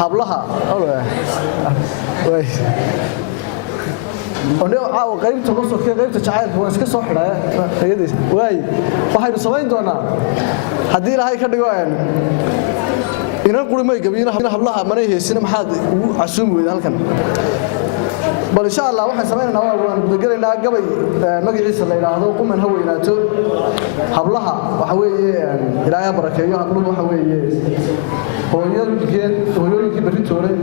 hablaha أنا قريب تقص كذا قريب تشعر هو إسكت صحرا هيدي واي وحيد صباين دونا حدينا هاي كده جوان إن القول ما يجبينا حبلها ما نيه السينما حد عسوم ويدا هالكن بل إن شاء الله واحد صباين نواه بقولنا قبل ما جلس الله إلى هذا وقوم من هو يناتو حبلها وحوي إلى بركة يا حبلها وحوي هو يلقي بريتوري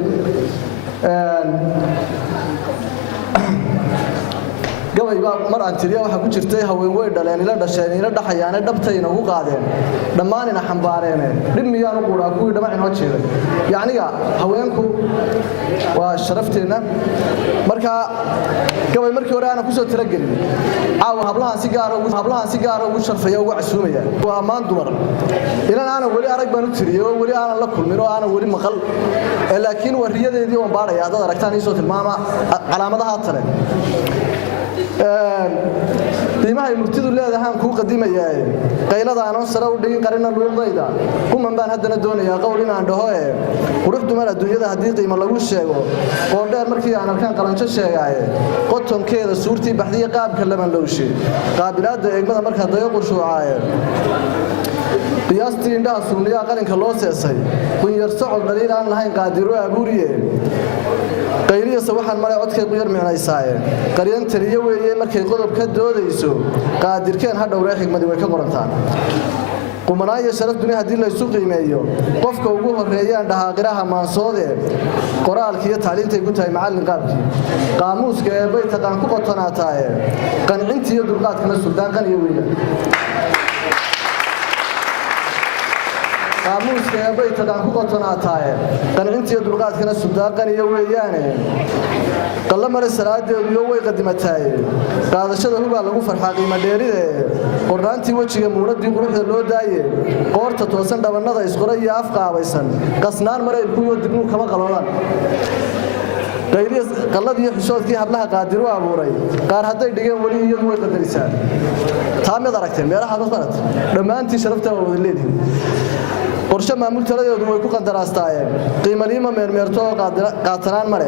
قبل مرة أنتريا وحكون شرتي هوين ويدا لأن لا دشين لا دحيان دبتين وهو قادين دماني نحمبارين لم يانو قرا كوي دمعين هاتشيل يعني هوينكو وشرفتنا مركا قبل مركي ورانا كوسو ترجل عاو هبلها سيجارة وشرفيا وعسومية وأمان دمر إلى أنا ولي أرق بنوتريا ولي أنا لكل منو أنا ولي مخل لكن والرياضة دي ومبارة يا هذا ركتاني صوت الماما على مدى هاتره qiimaha ay murtidu leedahay ku qadimayaa qaylada aan sare u dhigin qarina luuqdayda kuma baan hadana doonayaa qowl inaan dhaho quruxdu mar adduunyada hadii qiimo lagu sheego oo dheer markii aan arkaan qalanjo sheegay qotonkeeda suurtii baxdiye qaabka lama lowshay qaabilaada eegmada marka dayo qurshuucaayeen qiyaastii indhaha suuliya qalinka loo seesay kun yar socod dhaliil aan lahayn qaadiro abuuriye qayliya sawaxan mara codkay qiyar micnaysaaye qaryan tariyo weeye markay qodob ka doodayso qaadirkeen ha dhowrey xigmadi way ka qorantaan qumanaaya sharaf dunia hadii la isu qiimeeyo qofka ugu horeeyaan dhahaaqiraha maansoode qoraalka iyo tacliintay ku tahay macallin qaabkii qaamuuska ee bay taqaan ku qotonaataaye qancinta iyo dulqaadkana suldaan qaniyo weeyaan قاموسك يا بيت كان ku qotonaatay qancintii dulqaadkana sudaaqaniyo weeyaane qalla mar salaadeedu iyo way qadimatay qaadashada huba lagu farxaa qiimo dheeride qornaantii wajiga muuradii quruxda loo daayay qoorta toosan dhabanada isqoray iyo afqaabaysan qasnaan maray ku yoo dibnu kama qaloolan qayliis qalladii xishoodkii hablaha qaadiru abuuray qaar haday dhigeen wali iyo way qadarisaan taamid aragteen meelaha ka farat dhamaantii sharafta wada leedin qorshe maamul taladeedu way ku qandaraastaan qiimaha meermeerto qaatanaan mare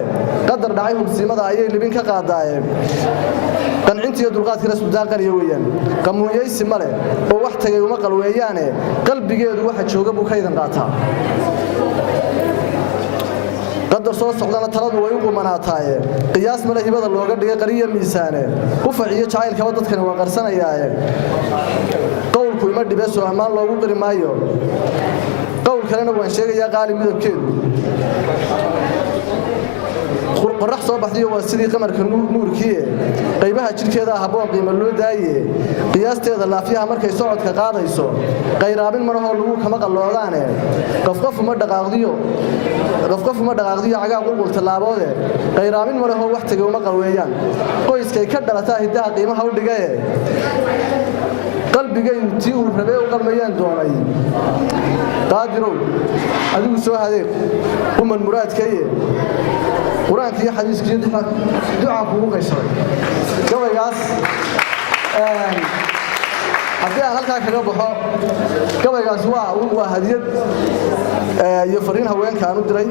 qadar dhacay hubsiimada ayay libin ka qaadaayeen qancintii dulqaadkana sudaaqan iyo weeyaan qamuuyaysi mare oo wax tagay uma qalweeyaane qalbigeedu waxa jooga buu kaydan qaataa qadar soo socdana taladu way u qumanaataaye qiyaas male hibada looga dhigay qariya miisaane ku faciyo jacaylka dadkana waa qarsanayaaye qowlku ima dhibeeso amaan loogu qiri maayo qowl kalena waan sheegayaa qaali midabkeedu qorax soo baxdiyo waa sidii qamarka nuurkii qaybaha jirkeeda haboon qiimo loo daayay qiyaasteeda laafiyaha markay socodka qaadayso qayraabin maraho lagu kama qaloodaane qof ma dhaqaaqdiyo cagaa qulqul talaaboode qayraabin maraho wax tagay uma qalweeyaan qoyskay ka dhalataa hidaha qiimaha u dhigay qalbigaygu tii uu rabay u qalmayaan doonay qaadirow adigu soo hadeeq uman muraadkaye quraanka iyo xadiiskiisa duca kugu qaysay gabaygaas haddii aan halkaa kaga baxo gabaygaas waa hadiyad iyo fariin haweenka aan u diray